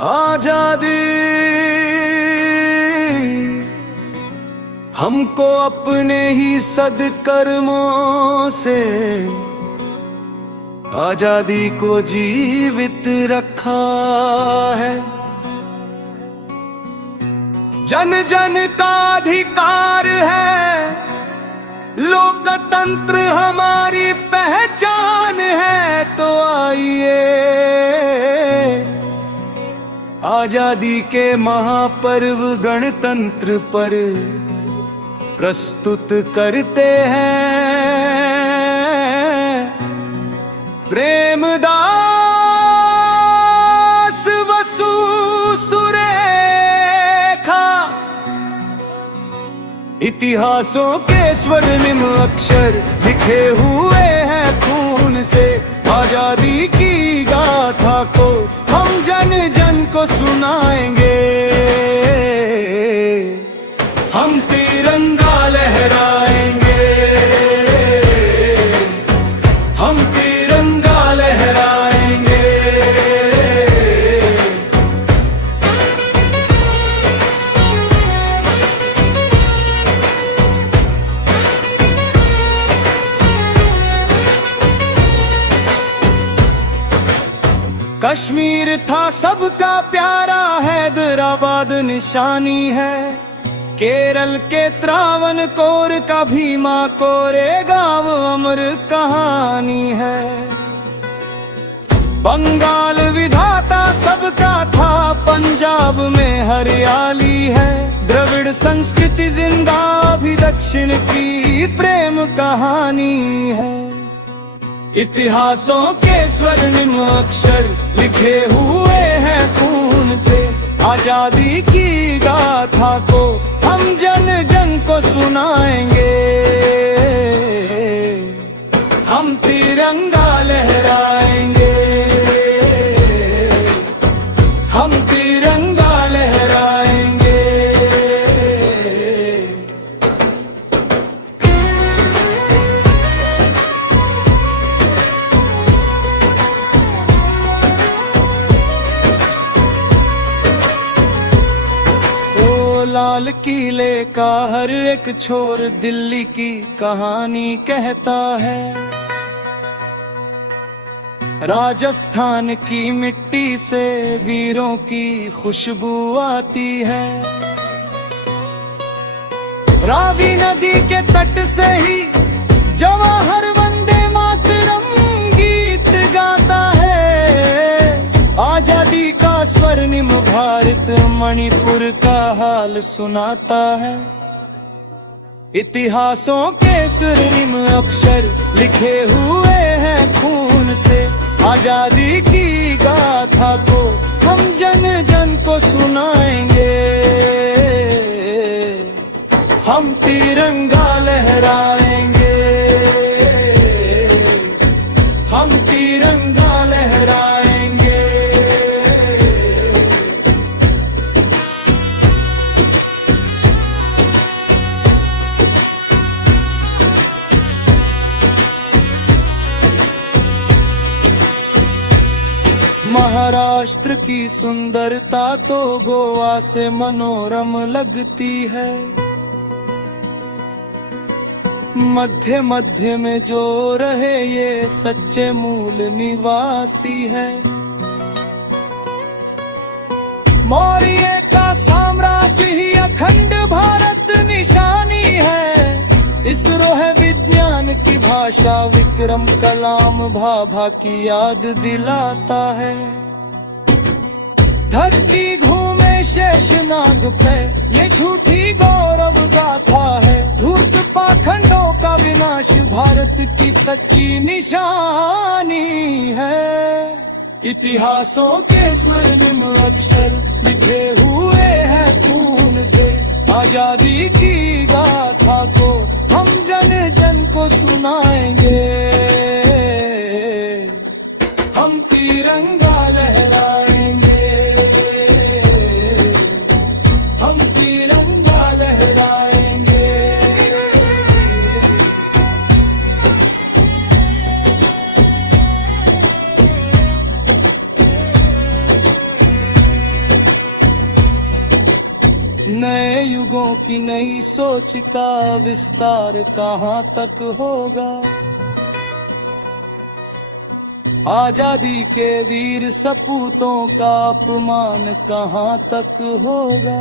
आजादी हमको अपने ही सद्कर्मों से आजादी को जीवित रखा है। जन जन का अधिकार है, लोकतंत्र हमारी पहचान है। तो आइए आजादी के महापर्व गणतंत्र पर प्रस्तुत करते हैं प्रेमदास वसु सुरेखा। इतिहासों के स्वर्णिम अक्षर लिखे हुए हैं खून से। आजादी की गाथा को हम जन जन को सुनाएंगे। हम तिरंगा लहराएंगे, हम तिरंगा लहराएंगे। कश्मीर था सबका प्यारा, हैदराबाद निशानी है। केरल के त्रावणकोर का भीमा कोरेगांव अमर कहानी है। बंगाल विधाता सबका था, पंजाब में हरियाली है। द्रविड़ संस्कृति जिंदा भी दक्षिण की प्रेम कहानी है। इतिहासों के स्वर्णिम अक्षर लिखे हुए हैं खून से। आजादी की गाथा को हम जन जन को सुनाएंगे। हम तिरंगा लहराएंगे, हम तिरंगा लहराएंगे। लाल किले का हर एक छोर दिल्ली की कहानी कहता है। राजस्थान की मिट्टी से वीरों की खुशबू आती है। रावी नदी के तट से ही जवाहर वंदे मातरम गीत गाता है। आजादी का स्वर्णिम भारत मणिपुर का हाल सुनाता है। इतिहासों के स्वर्णिम अक्षर लिखे हुए हैं खून से। आजादी की गाथा को हम जन जन को सुनाएंगे। हम तिरंगा लहराएंगे, हम तिरंगा लहराएंगे। महाराष्ट्र की सुंदरता तो गोवा से मनोरम लगती है। मध्य मध्य में जो रहे ये सच्चे मूल निवासी है। मौर्य का साम्राज्य ही अखंड भारत निशानी है। इसरो है विज्ञान की भाषा, विक्रम कलाम भाभा की याद दिलाता है। धरती घूमे शेषनाग पे ये झूठी गौरव गाथा है। धूर्त पाखंडों का विनाश भारत की सच्ची निशानी है। इतिहासों के स्वर्णिम अक्षर लिखे हुए हैं खून से। आजादी की गाथा को हम जन जन को सुनाएंगे। हम तिरंगा लहराएंगे, हम तिरंगा लहराएंगे। नए युगों की नई सोच का विस्तार कहाँ तक होगा। आजादी के वीर सपूतों का अपमान कहाँ तक होगा।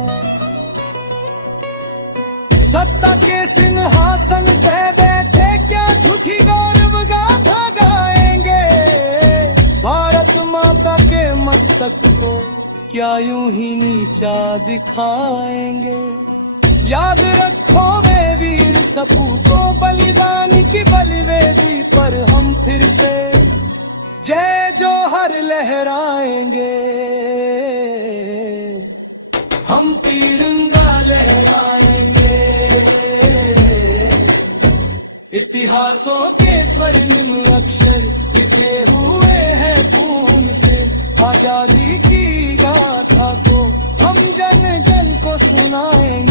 सत्ता के सिंहासन पे बैठे क्या झूठी गौरव गाथा गाएंगे। भारत माता के मस्तक को क्या यूं ही नीचा दिखाएंगे। याद रखो वे वीर सपूतों बलिदान की बलिवेदी पर हम फिर से जय जोहर लहराएंगे। हम तिरंगा लहराएंगे। इतिहासों के स्वर्णिम अक्षर लिखे हुए हैं खून से। आजादी की गाथा को हम जन जन को सुनाएंगे।